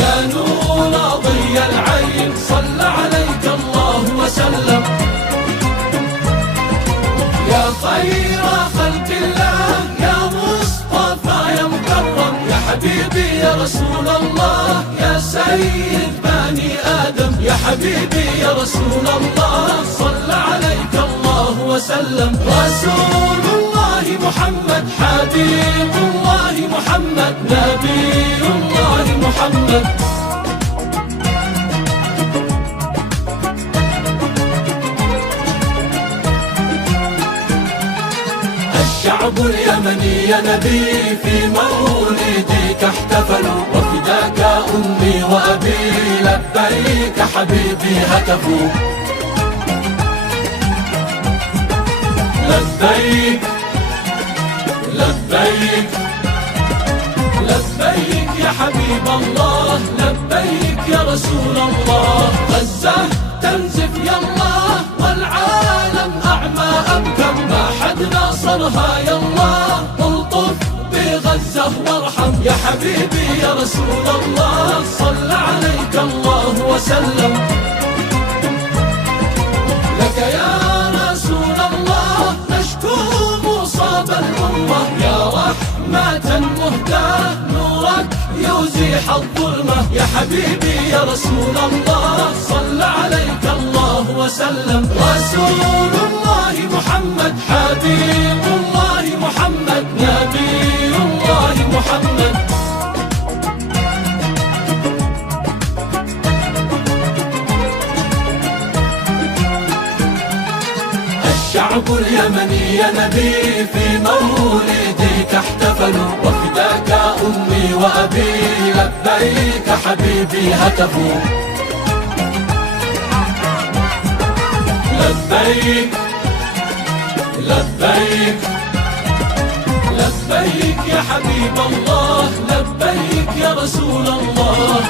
يا نور ضي العين صلى عليك الله وسلم. يا خير خلق الله يا مصطفى يا مكرم، يا حبيبي يا رسول الله يا سيد بني آدم. يا حبيبي يا رسول الله صلى عليك الله وسلم. رسول الله محمد حبيب الله محمد نبي الله محمد. الشعب اليمني يا نبي في مولدك احتفلوا، وفداك أمي وأبي لبيك حبيبي هتفوا. لبيك لبيك لبيك يا حبيب الله، لبيك يا رسول الله. غزة تنزف يا الله والعالم أعمى أبكم، ما حد ناصرها يا الله. الطف بغزة وارحم يا حبيبي يا رسول الله صلى عليك الله وسلم. لك يا رسول الله نشكو مصاب الأمة، يا رحمة مهداة نورك يزيح الظلمة. يا حبيبي يا رسول الله صلى عليك الله وسلم. رسول الله محمد حبيب الله محمد نبي الله محمد. الشعب اليمني يا نبي في مولدك احتفلوا، وفداك أمي وأبي لبيك حبيبي هتفوا. لبيك لبيك لبيك يا حبيب الله، لبيك يا رسول الله.